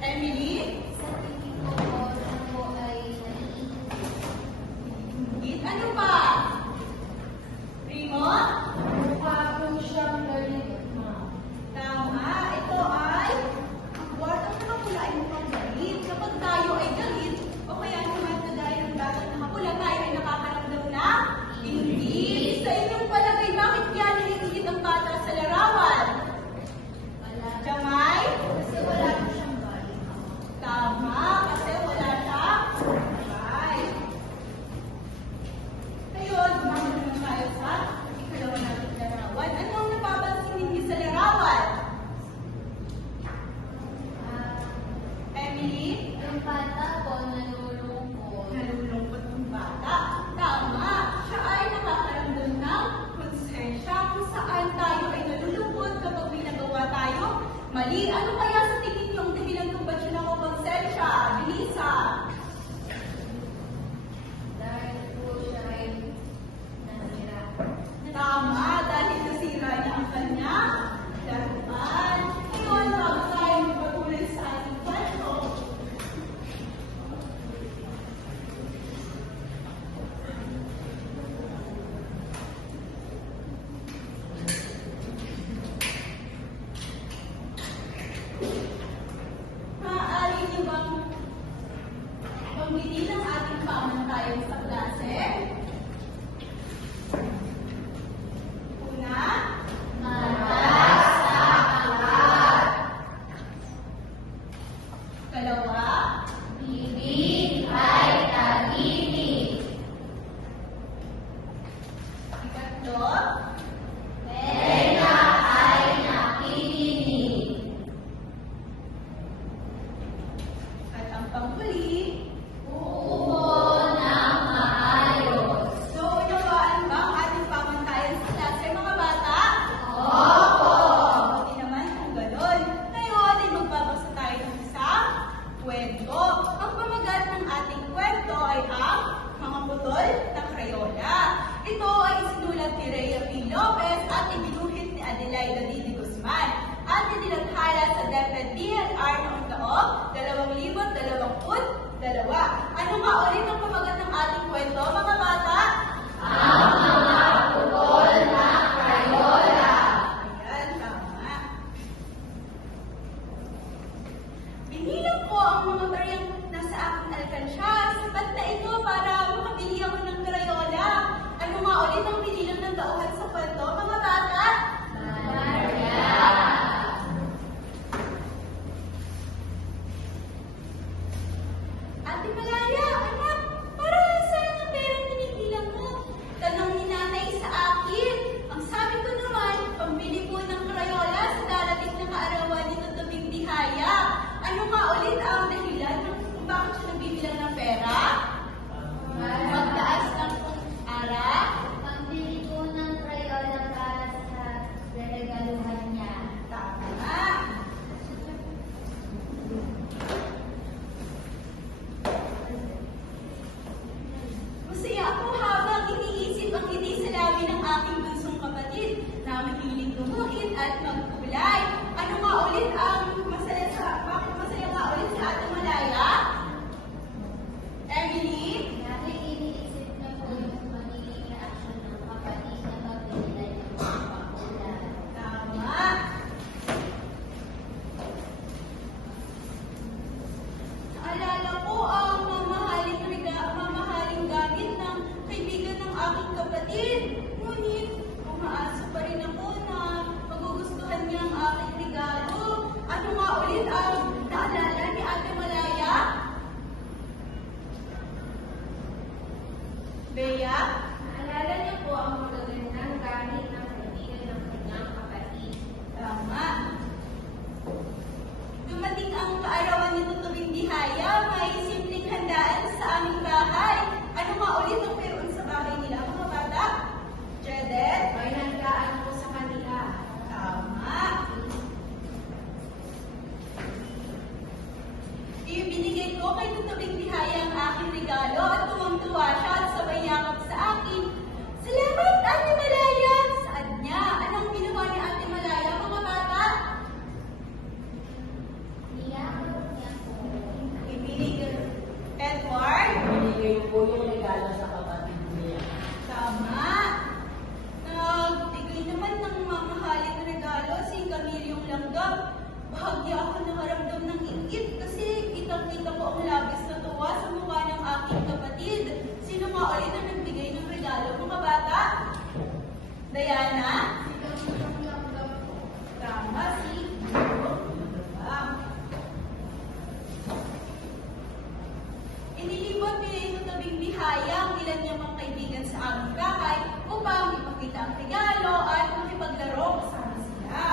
Emily? Sa tingin ko po, siya po ay Naiingit? Ano pa? Primo? mukha po siyang galit, ma'am. Tama. Ito ay ang word ang nakapula ay mukhang galit. Kapag tayo ay galit, o kaya naman na dahil ang batang nakapula, tayo ay nakakaramdam na ingit. Sa inyong palagay, bakit kaya naiingit ang bata sa larawan? Wala. Jamay? Kasi wala po siyang galit, ma'am. Tama, kasi wala siya. Right. Ngayon, gumawa naman tayo sa ikalawa nating larawan. Ano ang napapansin ninyo sa larawan? Emily? Yung bata po, nalulungkot. Nalulungkot ang bata. Tama, siya ay nakakaramdam ng konsensya kung saan tayo ay nalulungkot kapag may nagawa tayo. Mali, ano kaya sa tingin niyo ang dahilan kung ba't siya nakakonsensya? Bilisa. Dahil po siya ay nanira. Tama, dahil nasira niya ang kanyang laruan. Ngayon, bago tayo magpatuloy sa ating kwento, maaari niyo bang pagbili ng ating pamantayan sa klase? Una, dalawa, Bibig ay tahimik. ikatlo, Tenga ay nakikinig. at ang panghuli. Uubo ng maayos. So, unawaan ba ang ating pamantayan sa klase, mga bata? Opo. Mabuti naman kung ganon. Ngayon ay magbabasa tayo ng isang kwento. Ang pamagat ng ating kwento ay ang mga putol ng Crayola. Ito ay isinulat ni Rhea P. Lopez at ibinuhit ni Adelaida Didi Guzman at inilathala sa DepEd DNR noong taong 2022. Ano nga ulit ang pamagat ng ating kwento, mga bata? Ang mga putol ng Crayola. Ayan, tama. Binilang ko ang mga bariyang nasa aking alkansya. Sapat na ito para makabili ako ng Crayola. Ano nga ulit ang binilang ng tauhan sa kwento, mga bata? Maria. Ate Malaya, anak, para saan ang perang binibilang mo? Tanong ni nanay sa akin. Ang sabi ko naman, pambili po ng Crayola sa darating na kaarawan nito tabing dihaya. Ano nga ulit ang dahilan kung bakit siya nagbibilang ng pera? Magtaas ng ara? Pambili po ng Crayola para sa regaluhan niya. Tama. Masaya ako habang iniisip ang ngiti sa labi ng aking bunsong kapatid na mahilig gumuhit at magkulay. Ano nga ulit ang masaya bakit masaya nga ulit sa ating Malaya? Emily? Dahil iniisip niya po yung magiging reaction ng kapatid na pagbili ng mga pakulan. Tama. Naalala ko ang mamahaling gamit ng kaibigan ng aking kapatid. Ngunit, umaasa pa rin ako na magugustuhan niya ang aking regalo. Ano nga ulit ang naalala ni Ate Malaya? Bea? Naalala niyo po ang magagandang gamit ng kaibigan ng kanyang kapatid. Tama. Dumating ang kaarawan nito tuwing dihaya, may simpleng handaan sa aming bahay. Ano nga ulit ang meron sa bahay nila, mga bata? Jedet? May handaan po sa kanila. Tama. Ibinigay ko kay tutubing dihaya ang aking regalo at tuwang-tuwa siya at sabay yakap sa akin. Salamat, Ate Malaya! Saan niya? Anong ginawa ni Ate Malaya, mga bata? Niyakap niya ibigay po yung regalo sa kapatid niya. Tama. Nagbigay naman ng mamahaling regalo si Camillong Langgam. Bahagya ako nakaramdam ng inggit kasi kitang-kita ko ang labis na tuwa sa mukha ng aking kapatid. Sino nga ulit ang nagbigay ng regalo, mga bata? Diana? Tama, si inilibot nila ito tabing bihaya ang ilan niyang mga kaibigan sa aming bahay upang ipakita ang regalo at makipaglaro kasama sila.